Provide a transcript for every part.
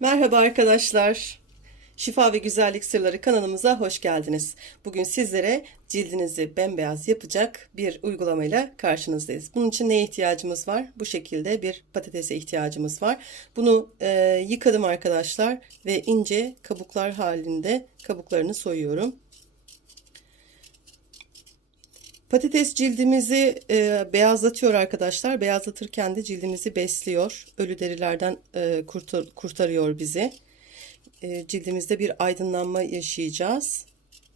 Merhaba arkadaşlar. Şifa ve Güzellik Sırları kanalımıza hoş geldiniz. Bugün sizlere cildinizi bembeyaz yapacak bir uygulamayla karşınızdayız. Bunun için neye ihtiyacımız var? Bu şekilde bir patatese ihtiyacımız var. Bunu e, yıkadım arkadaşlar ve ince kabuklar halinde kabuklarını soyuyorum. Patates cildimizi e, beyazlatıyor arkadaşlar. Beyazlatırken de cildimizi besliyor. Ölü derilerden e, kurtar, kurtarıyor bizi. E, cildimizde bir aydınlanma yaşayacağız.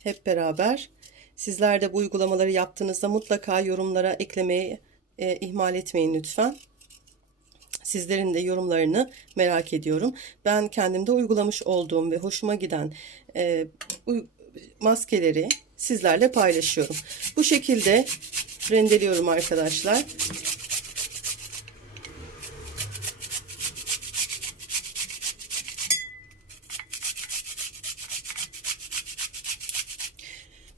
Hep beraber. Sizler de bu uygulamaları yaptığınızda mutlaka yorumlara eklemeyi e, ihmal etmeyin lütfen. Sizlerin de yorumlarını merak ediyorum. Ben kendimde uygulamış olduğum ve hoşuma giden e, maskeleri sizlerle paylaşıyorum. Bu şekilde rendeliyorum arkadaşlar.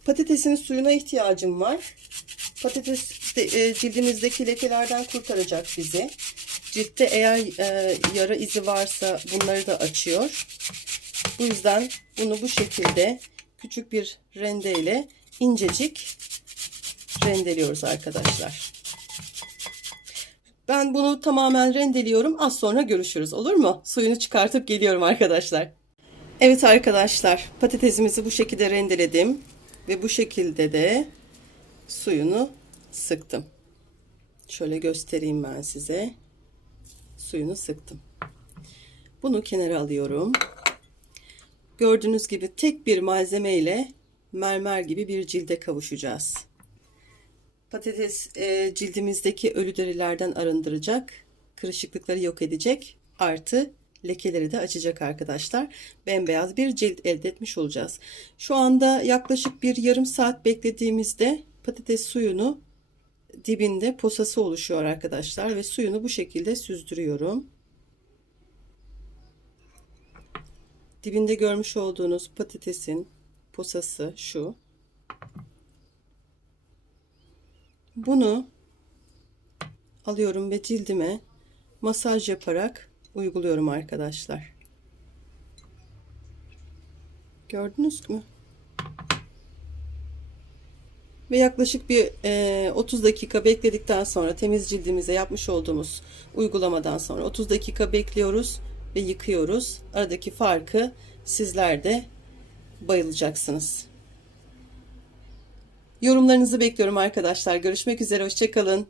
Patatesin suyuna ihtiyacım var. Patates e, cildimizdeki lekelerden kurtaracak bizi. Ciltte eğer e, yara izi varsa bunları da açıyor. Bu yüzden bunu bu şekilde küçük bir rendeyle incecik rendeliyoruz arkadaşlar. Ben bunu tamamen rendeliyorum. Az sonra görüşürüz olur mu? Suyunu çıkartıp geliyorum arkadaşlar. Evet arkadaşlar patatesimizi bu şekilde rendeledim. Ve bu şekilde de suyunu sıktım. Şöyle göstereyim ben size. Suyunu sıktım. Bunu kenara alıyorum. Gördüğünüz gibi tek bir malzeme ile mermer gibi bir cilde kavuşacağız. Patates e, cildimizdeki ölü derilerden arındıracak, kırışıklıkları yok edecek, artı lekeleri de açacak arkadaşlar. Bembeyaz bir cilt elde etmiş olacağız. Şu anda yaklaşık bir yarım saat beklediğimizde patates suyunu dibinde posası oluşuyor arkadaşlar ve suyunu bu şekilde süzdürüyorum. Dibinde görmüş olduğunuz patatesin posası şu. Bunu alıyorum ve cildime masaj yaparak uyguluyorum arkadaşlar. Gördünüz mü? Ve yaklaşık bir e, 30 dakika bekledikten sonra temiz cildimize yapmış olduğumuz uygulamadan sonra 30 dakika bekliyoruz ve yıkıyoruz. Aradaki farkı sizler de bayılacaksınız. Yorumlarınızı bekliyorum arkadaşlar. Görüşmek üzere. Hoşçakalın.